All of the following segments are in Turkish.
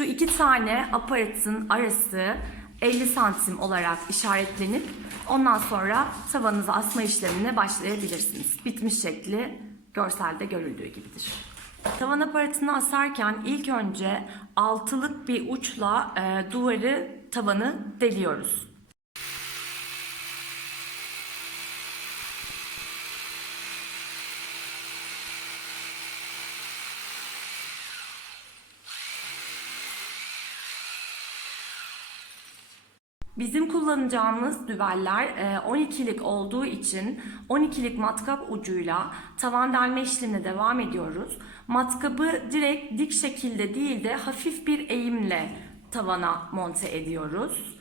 Şu iki tane aparatın arası 50 santim olarak işaretlenip ondan sonra tavanınıza asma işlemine başlayabilirsiniz. Bitmiş şekli görselde görüldüğü gibidir. Tavan aparatını asarken ilk önce altılık bir uçla e, duvarı, tavanı deliyoruz. Bizim kullanacağımız düveller e, 12'lik olduğu için 12'lik matkap ucuyla tavan delme işlemine devam ediyoruz. Matkabı direkt dik şekilde değil de hafif bir eğimle tavana monte ediyoruz.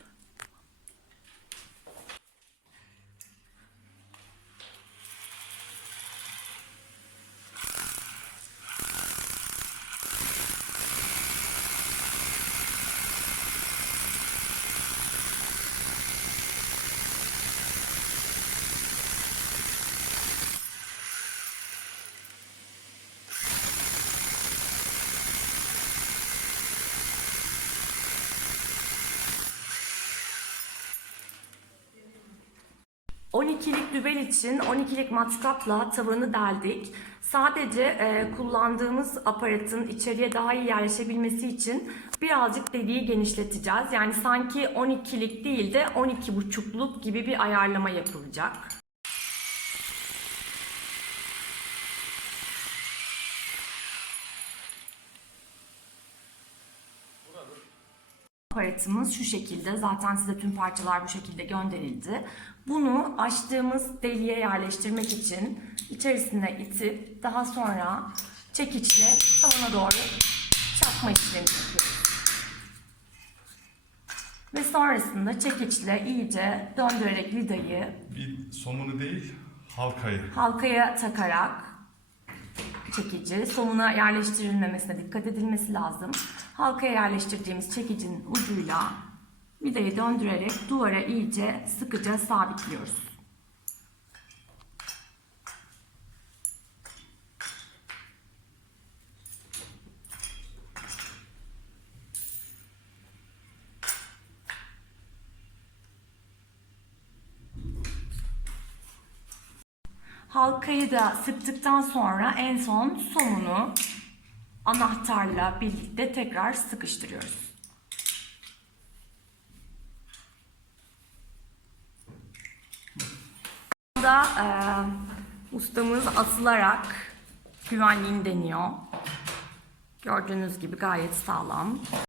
...12'lik dübel için 12'lik matkapla tavanı deldik. Sadece e, kullandığımız aparatın içeriye daha iyi yerleşebilmesi için birazcık deliği genişleteceğiz. Yani sanki 12'lik değil de 12,5'luk gibi bir ayarlama yapılacak. Aparatımız şu şekilde. Zaten size tüm parçalar bu şekilde gönderildi. Bunu açtığımız deliğe yerleştirmek için içerisine itip daha sonra çekiçle tavana doğru çakma işlemi yapıyoruz. Ve sonrasında çekiçle iyice döndürerek vidayı Bir somunu değil, halkayı. halkaya takarak çekici somuna yerleştirilmemesine dikkat edilmesi lazım. Halkaya yerleştirdiğimiz çekicin ucuyla vidayı döndürerek duvara iyice sıkıca sabitliyoruz. Halkayı da sıktıktan sonra en son somunu anahtarla birlikte tekrar sıkıştırıyoruz. Da e, ustamız asılarak güvenliğini deniyor. Gördüğünüz gibi gayet sağlam.